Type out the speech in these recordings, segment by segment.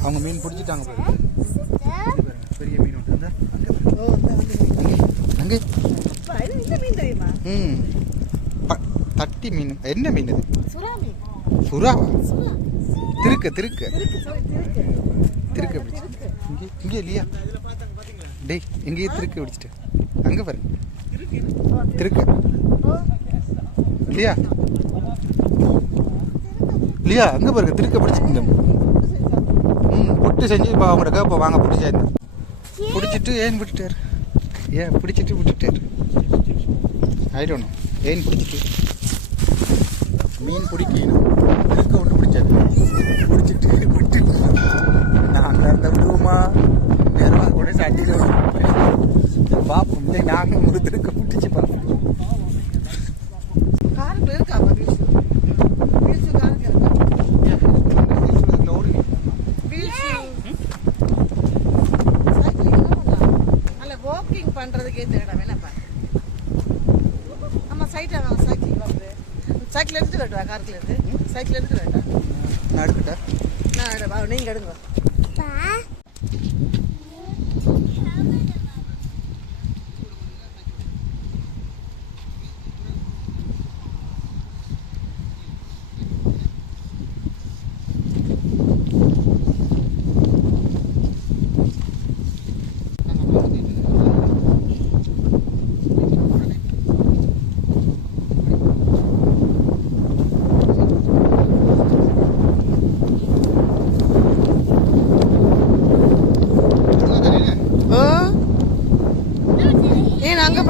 அவங்க மீன் பிடிச்சிட்டாங்க பெரிய மீன் ஒன்று அங்கே. மீன் ம் தட்டி மீன். என்ன மீன் இது? சுறா மீன் சுறாவா? திருக்க திருக்க. திருக்க பிடிச்சிட்டு. இங்கே இங்கே இல்லையா? டேய் எங்கேயே திருக்க பிடிச்சிட்டு. அங்கே பாருங்க திருக்க. இல்லையா? இல்லையா? அங்கே பாருங்க திருக்க பிடிச்சிட்டு ம் புட்டு செஞ்சு இப்போ அவங்கள்ட்ட இப்போ வாங்க பிடிச்சாரு பிடிச்சிட்டு ஏன் விட்டுட்டார்? ஏன் பிடிச்சிட்டு விட்டுட்டார்? ஆயிடும் ஏன் பிடிச்சிட்டு? மீன் பிடிக்கணும் திருக்க ஒன்று பிடிச்சாரு பிடிச்சிட்டு விட்டு நாங்கள் அந்த விடுவோமா நேரமாக கூட சாட்டிடுவோம் பார்ப்போம் நாங்கள் ஒரு திருக்க பிடிச்சி பார்ப்போம் சைக்கிள் எடுத்து வேட்டா காருக்குள்ள இருந்து. சைக்கிள் எடுத்து வேட்டா நான் எடுக்கட்டா? நான் எடு- வா, நீங்க எடுங்க ஓ ஏன் அங்க பழகின கிராஸ் நீல ஓகே லியாண்ட என்னது ருக்குமணி வண்டி வருது ஓரம் போகும் எல்லாரும் ஓரம் போகும்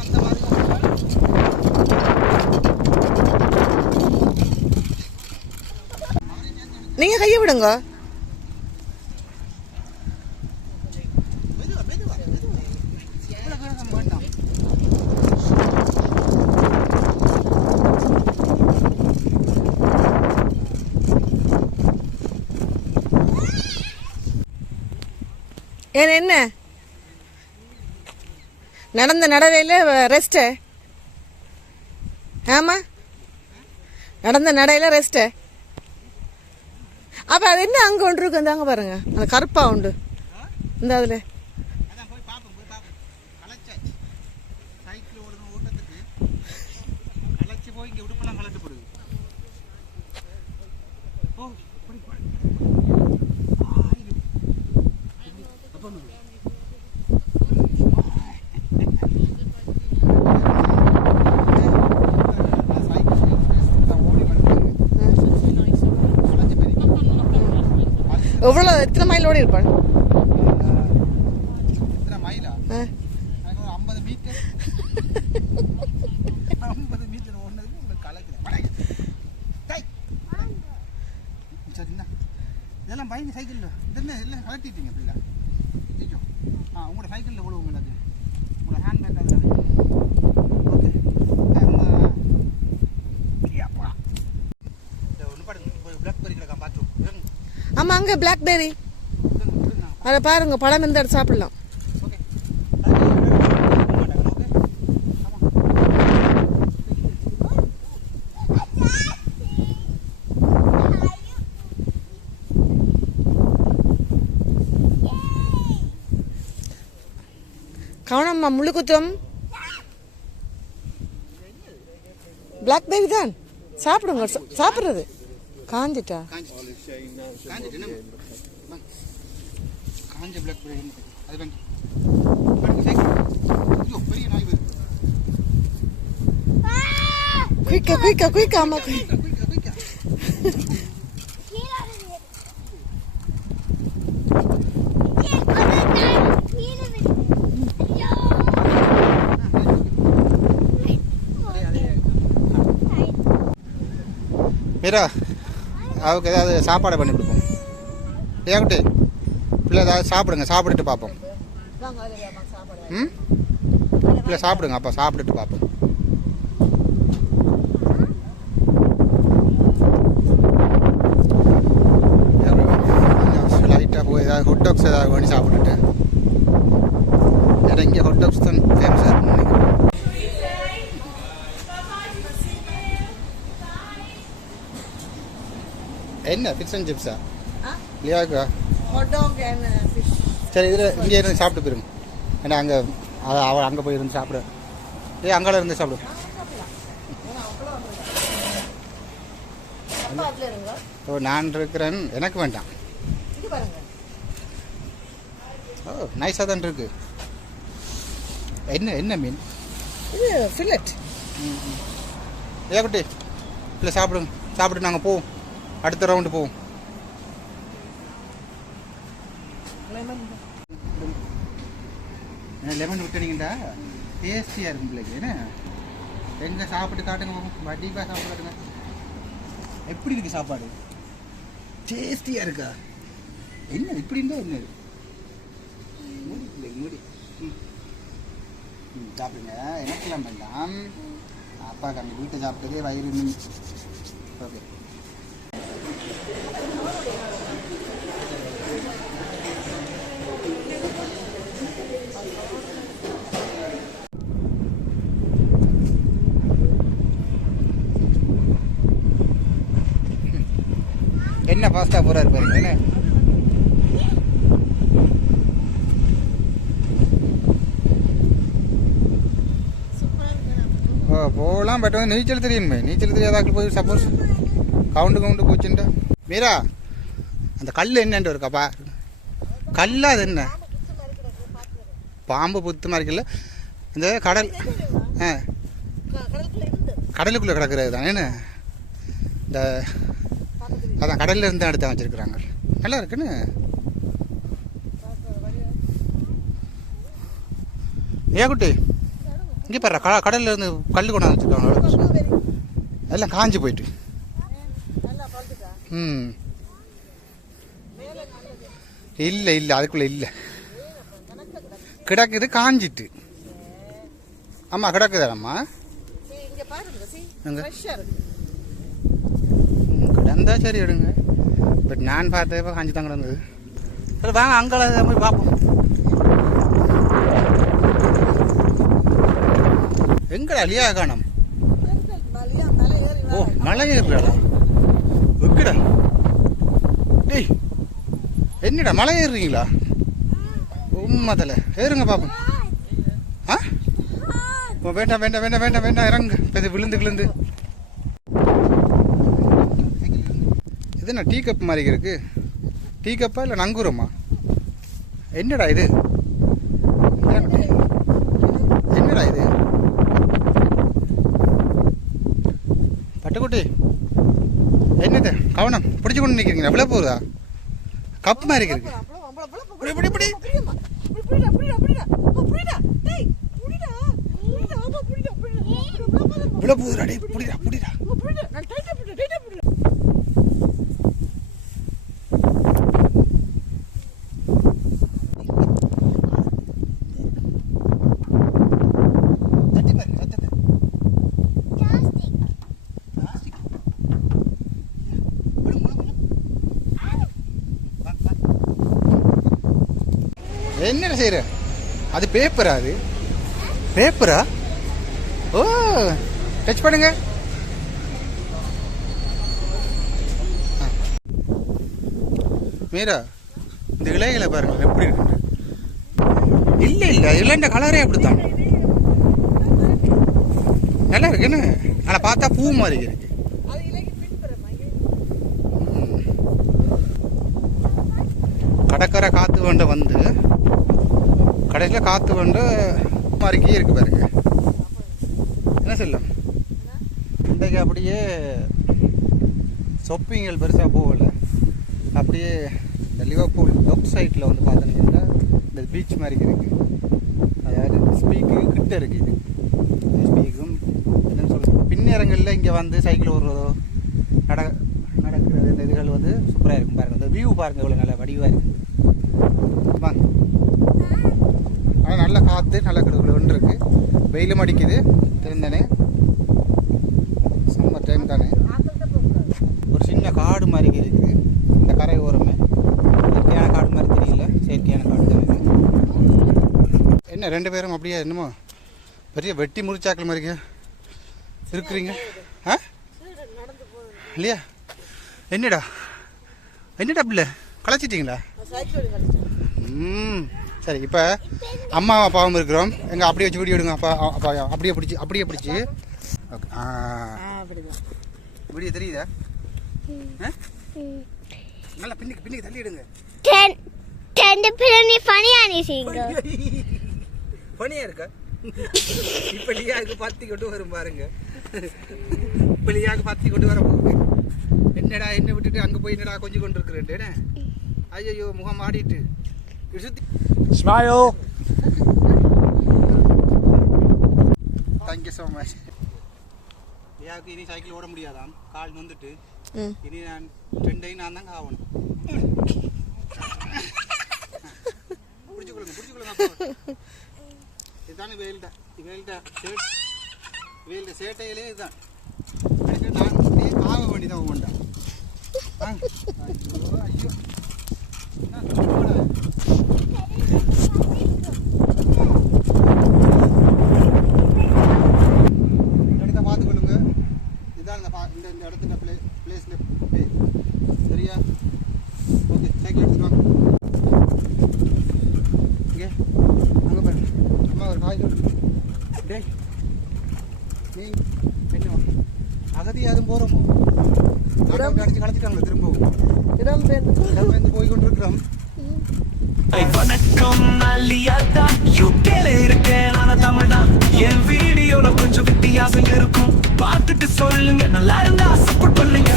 அந்த மாதிரி ஓரம் நீங்க கையை விடுங்க. ஏன் என்ன? நடந்த நடவையில் ரெஸ்ட்டு ஆமாம் நடந்த நடையில் ரெஸ்ட்டு அப்போ அது என்ன அங்கே ஒன்று இருக்கு? அந்தாங்க பாருங்கள் அந்த கருப்பாக உண்டு. இந்த அதில் அதான் போய் பார்ப்போம் போய் பார்ப்போம் களைச்சாச்சு சைக்கிள் ஓடுன ஓட்டத்துக்கு களைச்சு போய் இங்கே உடுப்பெல்லாம் கலட்டு போடுது ஓ போடி, போடி. ஆயிரம். அப்ப ஒண்ணு. ஓடி வந்து களைஞ்ச மாதிரி. எவ்வளோ எத்தனை மைல் ஓடி இருப்பான் எத்தனை மைலா ஆ. எனக்கு ஒரு ஐம்பது மீட்டர் ஐம்பது மீட்டர் ஓடுனதுக்கு உங்களுக்கு கலக்குது வடக்கு. டேய். சரி இந்தா. இதெல்லாம் பயந்து சைக்கிளில் இதெல்லாம் எல்லாம் கலட்டிட்டீங்க பிள்ளை ஆ உங்களோட சைக்கிளில் விழுவுங்க அது? உங்களோட ஹேண்ட்பேக் அதில் ஓகே. ஆமாம் அங்கே பிளாக்பெர்ரி அதை பாருங்க பழம் இந்த எடுத்து சாப்பிடலாம். கவனம்மா முள்ளு குத்தம் தான். சாப்பிடுங்க சாப்பிட்றது. காஞ்சிட்டா? காஞ்சிட்டா காஞ்ச பிளாக் பெரி அது ஐயோ பெரிய நாய் வருது. குயிக்கா குயிக்கா குயிக்கா அம்மா குயிக் குயிக்கா குயிக்கா மீரா அவருக்கு ஏதாவது சாப்பாடு பண்ணி கொடுப்போம். ஏன் இல்லை ஏதாவது சாப்பிடுங்க சாப்பிட்டுட்டு பார்ப்போம். ம்? இல்லை சாப்பிடுங்க அப்பா சாப்பிட்டுட்டு பார்ப்போம். ஏதாவது ஹொட் டாக்ஸ் ஏதாவது வேண்டி சாப்பிட்டுட்டு. ஏன்னா இங்கே ஹொட் டாக்ஸ் தான் என்ன பிக்ஸ் அண்ட் சிப்ஸா இல்லையாக்கா சரி இதில் இங்கே இருந்து சாப்பிட்டு போயிருங்க ஏன்னா அங்கே அவள் அங்கே போய் இருந்து சாப்பிடு. ஏ அங்கே இருந்து சாப்பிடு. ஓ நான் இருக்கிறேன். எனக்கு வேண்டாம். ஓ நைஸாக தான் இருக்கு. என்ன என்ன மீன்? இது ஃபில்லட் ஏ குட்டி இல்லை சாப்பிடுங்க சாப்பிட்டு நாங்கள் போவோம். அடுத்த ரவுண்டு போவோம். லெமன் லெமன் விட்டுனீங்கடா டேஸ்டியாக இருக்கும் பிள்ளைக்கு. என்ன? எங்கே சாப்பிட்டு காட்டுங்க வட்டிப்பாக சாப்பிட்டு காட்டுங்க. எப்படி இருக்கு சாப்பாடு? டேஸ்டியாக இருக்கா? என்ன இப்படி இருந்தா என்ன? மூடி பிள்ளைக்கு மூடி. ம். சாப்பிடுங்க. எனக்கெல்லாம் வேண்டாம். அப்பாவுக்கு அங்கே வீட்டை சாப்பிட்டதே வயிறு ஓகே என்ன ஃபாஸ்ட்டாக போகிறாரு பாருங்க என்ன ஓ போகலாம் பட் வந்து நீச்சல் தெரியணுமே நீச்சல் தெரியாதாக்கள் போய் சப்போஸ் கவுண்டு கவுண்டு போச்சுண்டா மீரா அந்த கல் என்னன்ட்டு இருக்காப்பா கல்லா அது என்ன? பாம்பு புத்து மாதிரி இருக்குல்ல இந்த கடல் ஆ. கடலுக்குள்ள கிடக்கிறது தானே என்ன? இந்த அதான் கடல்ல இருந்து எடுத்து வச்சிருக்கிறாங்க. நல்லா இருக்குன்னு? ஏ குட்டி? இங்கே பாரு க கடல்ல இருந்து கல் கொண்டாந்து வச்சுருக்காங்க. எல்லாம் காஞ்சி போயிட்டு. ம். இல்லை இல்லை அதுக்குள்ளே இல்லை. கிடக்குது காஞ்சிட்டு. ஆமாம் கிடக்குதாம்மா இங்க வந்தால் சரி எடுங்க. பட் நான் பார்த்தப்ப காஞ்சி தான் கிடந்தது. சரி வாங்க அங்கே போய் பார்ப்போம். எங்கடா லியா காணம்? மலை ஏறி ஓ வர மலை ஏறுறாடா எங்கடா? டேய் என்னடா மலை ஏறுறீங்களா? உம்மதில் ஏறுங்க பாப்போம். ஆ? ஓ, வேண்டாம் வேண்டாம் வேண்டாம் வேண்டாம் வேண்டாம் இறங்க. இப்போ விழுந்து விழுந்து. இது என்ன டீ கப் மாதிரி இருக்கு? டீ கப்பா இல்லை நங்கூரமா? என்னடா இது? என்னடா இது? பட்டுக்குட்டி என்னது? கவனம். பிடிச்சு கொண்டு நிற்கிறீங்க எவ்வளோ போகுதா? கப் மாதிரி இருக்கு. இப்படி, இப்படி, இப்படி. இவ்வளோ போகுதுடா புடிடா புடிடா. என்ன செய்யற அது பேப்பரா அது? பேப்பரா ஓ டச் பண்ணுங்க. மீரா இந்த இலைகளை பாருங்க எப்படி இருக்கு இல்ல இல்ல இளண்ட கலரே அப்படித்தான். நல்லா இருக்குன்னு ஆனால் பார்த்தா பூ மாதிரி இருக்கு அது இலைக்கு பின்புறமா ம். கடற்கரை காத்து வண்டை வந்து கடைசியில் காத்து வண்டு மறுக்கி இருக்கு பாருங்க. என்ன சொல்லும்? இன்றைக்கு அப்படியே சொப்பிங்கள் பெருசாக போகல. அப்படியே இந்த லிவர்பூல் லெஃப்ட் சைட்டில் வந்து பார்த்தீங்கன்னா இந்த பீச் மாதிரி இருக்கு. அதாவது ஸ்பீக்கு கிட்ட இருக்கு இது. ஸ்பீக்கும் என்னன்னு சொல்லுங்க பின்னரங்களில் இங்கே வந்து சைக்கிள் ஓடுறதோ நட நடக்கிறது இந்த இதுகள் வந்து சூப்பராக இருக்கும் பாருங்கள் இந்த வியூ பாருங்கள் இவ்வளோ நல்லா வடிவாக இருக்குது வாங்க ஆனால் நல்ல காற்று நல்ல கடவுள் ஒன்று இருக்கு. வெயிலும் அடிக்குது. தெரிந்தானே சம்மர் டைம் தானே. ஒரு சின்ன காடு மாதிரி இருக்குது. இந்த கரை ஓரமே. இயற்கையான காடு மாதிரி தெரியல. செயற்கையான காடு தான் இது. என்ன ரெண்டு பேரும் அப்படியே? என்னமோ? பெரிய வெட்டி முறிச்சாக்கள் மாதிரி இருக்கிறீங்க ஆ? இல்லையா? என்னடா? என்னடா பிள்ளை? களைச்சிட்டிங்களா? ம். சரி இப்போ அம்மா அப்பாவும் இருக்கிறோம். எங்க அப்படியே வச்சு வீடியோ எடுங்க. அப்பா அப்பா அப்படியே பிடிச்சி அப்படியே பிடிச்சி. ஓகே. ஆ. வீடியோ தெரியுதா? நல்லா பின்னுக்கு பின்னுக்கு தள்ளி எடுங்க. Ten, ten the penny funny anything. பனியா இருக்கா? இப்போ பத்தி கொண்டு வரும் பாருங்க. இப்போ லியாவுக்கு பத்தி கொண்டு வர போகுது. என்னடா என்ன விட்டுட்டு அங்கே போய் என்னடா கொஞ்சம் கொண்டு இருக்கிறேன் ஐயோ முகம் ஆடிட்டு Smile. Thank you so much லியாவுக்கு இனி சைக்கிள் ஓட முடியாதாம். கால் நொந்துட்டு. ம். இனி நான் ரெண்டையும் நான் தான் ஆகணும் பிடிச்சு கொள்ளுங்க பிடிச்சு கொள்ளுங்க அப்போ. இதுதானே வேல்ட. வேல்ட சேட் வேல்ட சேட்டையிலே இதுதான். நான் அப்படியே ஆக வேண்டியதான் ஒவ்வொன்றா ஐயோ ஐயோ என்ன போடா. எடுத்த பார்த்துக்கொள்ளுங்க இதுதான் இந்த பா- இந்த இந்த இடத்துல பிளே பிளேஸில் பே சரியா ஓகே சைக்கிள் எடுத்துட்டு வாங்க இங்கே அங்கே பாரு அம்மா ஒரு காய் டேய் நீ என்ன அகதியாதும் போகிறோமோ அடிச்சு களைச்சிட்டாங்களே திரும்பவும் இடம் பெயர்ந்து நம்ம வந்து போய் கொண்டிருக்கிறோம் வணக்கம் அலியாதா யூகேல இருக்கேன் ஆனா தமிழ் தான் என் வீடியோல கொஞ்சம் வித்தியாசம் இருக்கும் பார்த்துட்டு சொல்லுங்க நல்லா இருந்தா சப்போர்ட் பண்ணுங்க